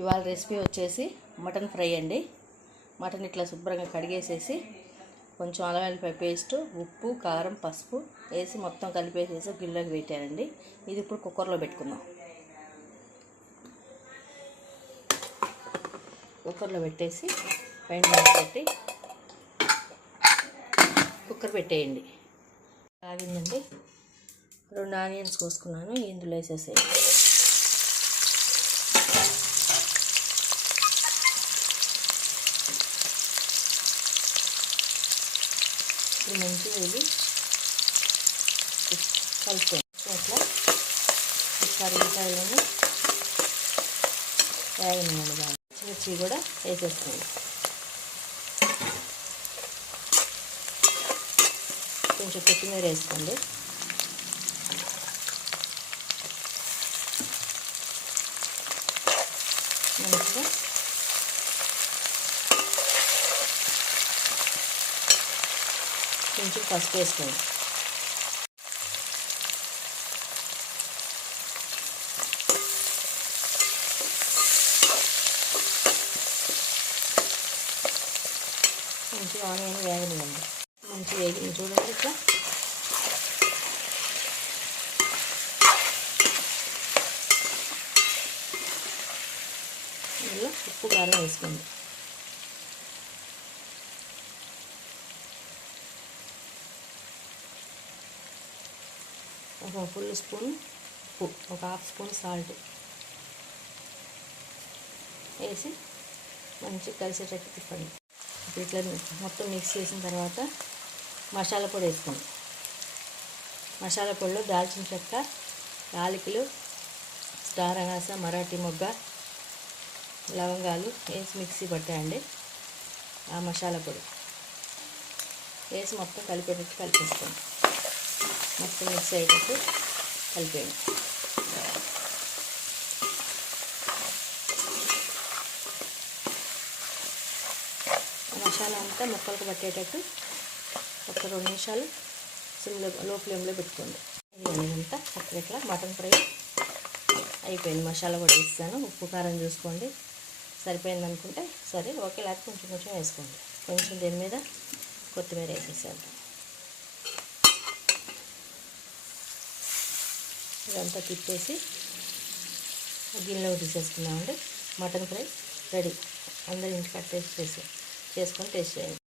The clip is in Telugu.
ఇవాళ రెసిపీ వచ్చేసి మటన్ ఫ్రై అండి. మటన్ ఇట్లా శుభ్రంగా కడిగేసేసి కొంచెం అల్లం వెల్లిపాయ పేస్ట్, ఉప్పు, కారం, పసుపు వేసి మొత్తం కలిపేసేసి గిన్నెలోకి పెట్టానండి. ఇది ఇప్పుడు కుక్కర్లో పెట్టుకుందాం. కుక్కర్లో పెట్టేసి పైన పెట్టి కుక్కర్ పెట్టేయండి. ఆగిందండి. 2 ఆనియన్స్ కోసుకున్నాను, ఇందులో వేసేసేయండి. ఇప్పుడు మంచిగా ఇది కలుపుకోండి. అట్లా ఒకసారి ఉల్లిపాయలను వేగనివ్వండి. బాగా మిర్చి కూడా వేసేసుకోండి. కొంచెం కొత్తిమీర వేసుకోండి. మంచిగా కొంచెం పసుపు వేసుకోండి. మంచిగా ఆనియన్ వేగనివ్వండి. మంచిగా వేగింది చూడండి. ఇట్లా ఇందులో ఉప్పు, కారం వేసుకోండి. ఒక ఫుల్ స్పూన్ ఉప్పు, ఒక హాఫ్ స్పూన్ సాల్ట్ వేసి మంచిగా కలిసేటట్టు తిప్పండి. ఇప్పుడు ఇట్లా మొత్తం మిక్స్ చేసిన తర్వాత మసాలా పొడి వేసుకోండి. మసాలా పొడిలో దాల్చిన చెక్క, యాలకులు, స్టార్ అనాస, మరాఠీ మొగ్గ, లవంగాలు వేసి మిక్సీ పట్టాయండి. ఆ మసాలా పొడి వేసి మొత్తం కలిపేటట్టు కలిపేసుకోండి. మొత్తం మిక్స్ అయ్యేటట్టు కలిపేయండి. మసాలా అంతా ముక్కలకు పట్టేటట్టు ఒక 2 నిమిషాలు లో ఫ్లేమ్లో పెట్టుకోండి. ఇదంతా ఇట్లా మటన్ ఫ్రై అయిపోయింది. మసాలా కూడా వేస్తాను. ఉప్పు, కారం చూసుకోండి. సరిపోయింది అనుకుంటే సరే, ఓకే, లేకపోతే కొంచెం కొంచెం వేసుకోండి. కొంచెం దీని మీద కొత్తిమీర వేసేసాను. ఇదంతా తిప్పేసి గిన్నెలో తీసేసుకున్నామండి. Mutton fry ready. అందరి ఇంటికి టేస్ట్ చేసుకొని టేస్ట్ చేయండి.